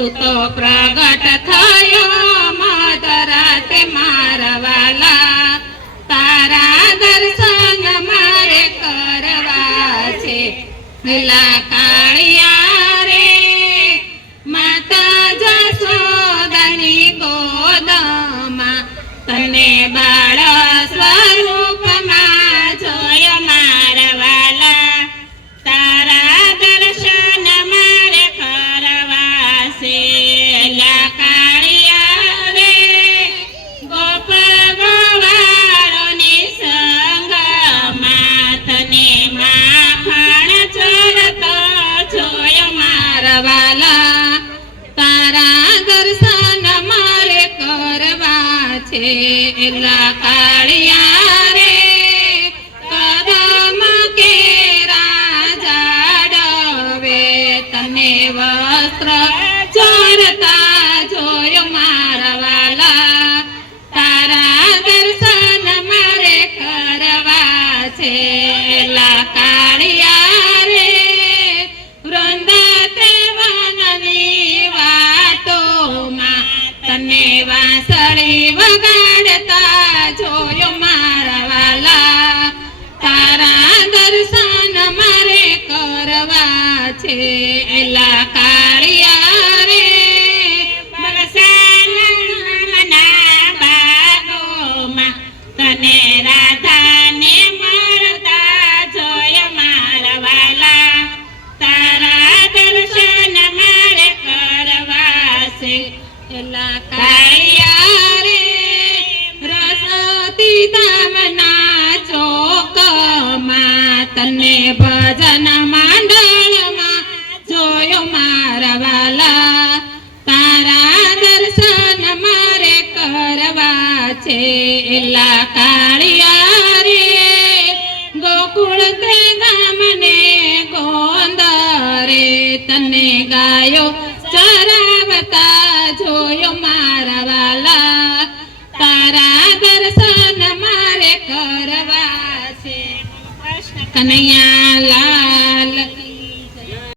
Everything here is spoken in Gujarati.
તું તો પ્રગટ થયો મધરાતે મારા વાલા, તારા દર્શન મારે કરવા છે લા કાળિયા રે, માતા જશોદાની ગોદમાં તને બાળ સ્વરૂપમાં જોયો મારા વાલા, તારા દર્શન મારે કરવા છે લા કાળિયા રે, ગોપ ગવાળોની સંગમાં તને માખણ ચોરતો જોયો મારા વાલા, તારા દર્શન મારે કરવા છે લા કાળિયા રે, કદમ કેરા જાડવે તને વસ્ત્ર ચોરતા જોયો મારા વાલા, તારા દર્શન મારે કરવા છે લા કાળિયા રે, વૃંદાતે વનની વાટોમાં તને વાંસળી વગાડતા જોયો મારા વાલા, તારા દર્શન મારે કરવા છે લા કાળિયા રે, બરસાના બાગોમાં તને રાધાને મળતા જોયો મારા વાલા, તારા દર્શન મારે કરવા છે લા કાળિયા રે, રસતી ધામના ચોકમાં તને ભજન મંડળમાં જોયો મારા વાલા, તારા દર્શન મારે કરવા છે લા કાળિયા રે, ગોકુળ તે ગામને ગોંદરે તને ગાયો ચરાવતા જોયો મારા વાલા, તારા દર્શન મારે કરવા છે કનૈયા લાલ